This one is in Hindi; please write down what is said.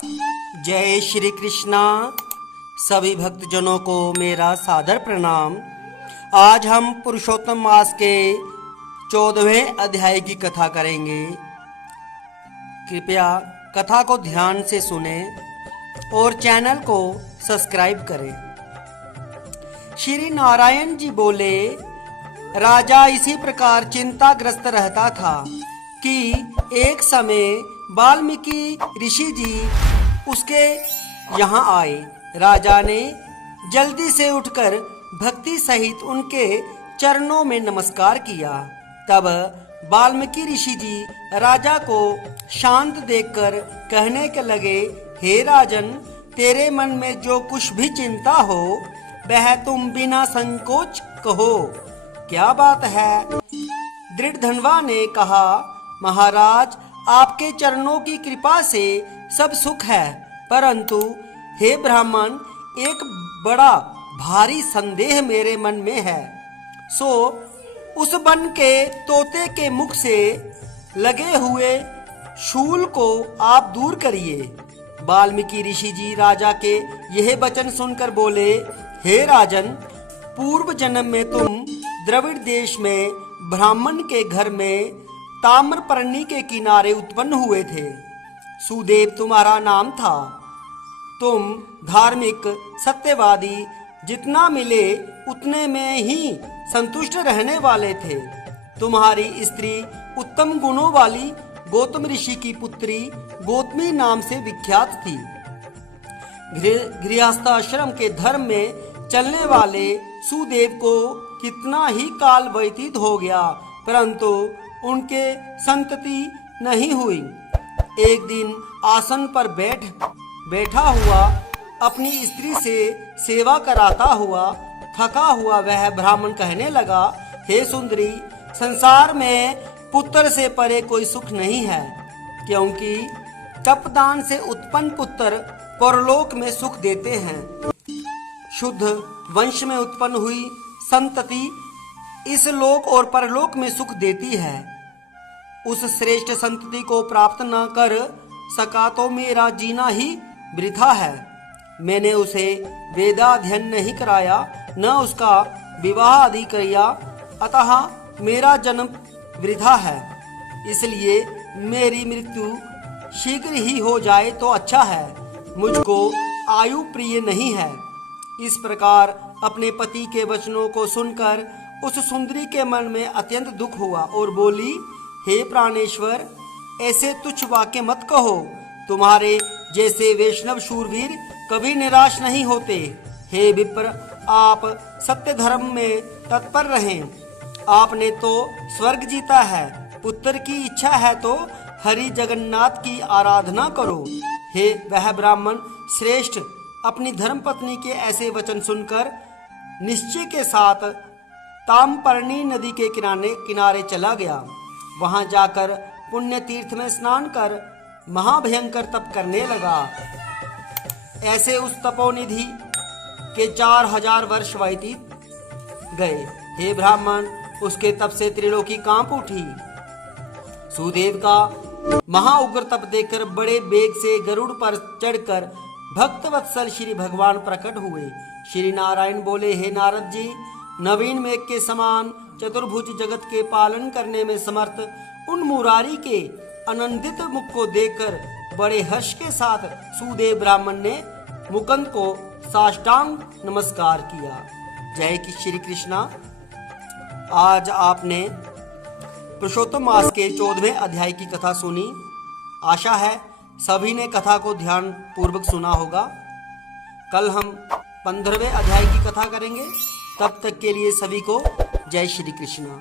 जय श्री कृष्णा। सभी भक्तजनों को मेरा सादर प्रणाम। आज हम पुरुषोत्तम मास के 14वें अध्याय की कथा करेंगे। कृपया कथा को ध्यान से सुने और चैनल को सब्सक्राइब करें। श्री नारायण जी बोले, राजा इसी प्रकार चिंताग्रस्त रहता था कि एक समय वाल्मीकि ऋषि जी उसके यहाँ आए। राजा ने जल्दी से उठकर भक्ति सहित उनके चरणों में नमस्कार किया। तब वाल्मीकि ऋषि जी राजा को शांत देखकर कहने के लगे, हे राजन, तेरे मन में जो कुछ भी चिंता हो वह तुम बिना संकोच कहो। क्या बात है? दृढ़धनवा ने कहा, महाराज, आपके चरणों की कृपा से सब सुख है, परंतु हे ब्राह्मण, एक बड़ा भारी संदेह मेरे मन में है। सो उस वन के तोते के मुख से लगे हुए शूल को आप दूर करिए। वाल्मीकि ऋषि जी राजा के यह वचन सुनकर बोले, हे राजन, पूर्व जन्म में तुम द्रविड़ देश में ब्राह्मण के घर में ताम्रपर्णी के किनारे उत्पन्न हुए थे। सुदेव तुम्हारा नाम था। तुम धार्मिक, सत्यवादी, जितना मिले उतने में ही संतुष्ट रहने वाले थे। तुम्हारी स्त्री उत्तम गुणों वाली गौतम ऋषि की पुत्री गौतमी नाम से विख्यात थी। गृहस्थाश्रम के धर्म में चलने वाले सुदेव को कितना ही काल व्यतीत हो गया, परंतु उनके संतति नहीं हुई। एक दिन आसन पर बैठा हुआ अपनी स्त्री से सेवा कराता हुआ थका हुआ वह ब्राह्मण कहने लगा, हे सुंदरी, संसार में पुत्र से परे कोई सुख नहीं है, क्योंकि तपदान से उत्पन्न पुत्र परलोक में सुख देते हैं। शुद्ध वंश में उत्पन्न हुई संतति इस लोक और परलोक में सुख देती है। उस श्रेष्ठ संतति को प्राप्त न कर सका तो मेरा जीना ही वृथा है। मैंने उसे वेदाध्ययन नहीं कराया, न उसका विवाह आदि किया, अतः मेरा जन्म वृथा है। इसलिए मेरी मृत्यु शीघ्र ही हो जाए तो अच्छा है। मुझको आयु प्रिय नहीं है। इस प्रकार अपने पति के वचनों को सुनकर उस सुंदरी के मन में अत्यंत दुख हुआ और बोली, हे प्राणेश्वर, ऐसे तुच्छ वाक्य मत कहो। तुम्हारे जैसे वैष्णव शूरवीर कभी निराश नहीं होते। हे विप्र, आप सत्य धर्म में तत्पर रहें। आपने तो स्वर्ग जीता है। पुत्र की इच्छा है तो हरि जगन्नाथ की आराधना करो। हे वह ब्राह्मण श्रेष्ठ अपनी धर्मपत्नी के ऐसे वचन सुनकर निश्चय के साथ ताम्रपर्णी नदी के किनारे चला गया। वहां जाकर पुण्य तीर्थ में स्नान कर महाभयंकर तप करने लगा। ऐसे उस तपोनिधि के 4000 वर्ष व्यतीत गए। हे ब्राह्मण, उसके तप से त्रिलोकी कांप उठी। सुदेव का महाउग्र तप देखकर बड़े बेग से गरुड़ पर चढ़कर भक्तवत्सल श्री भगवान प्रकट हुए। श्री नारायण बोले, हे नारद जी, नवीन मेघ के समान चतुर्भुज जगत के पालन करने में समर्थ उन मुरारी के आनंदित मुख को देखकर बड़े हर्ष के साथ सुदेव ब्राह्मण ने मुकुंद को साष्टांग नमस्कार किया। जय श्री कृष्णा। आज आपने पुरुषोत्तम मास के 14वें अध्याय की कथा सुनी। आशा है सभी ने कथा को ध्यान पूर्वक सुना होगा। कल हम 15वें अध्याय की कथा करेंगे। तब तक के लिए सभी को जय श्री कृष्णा।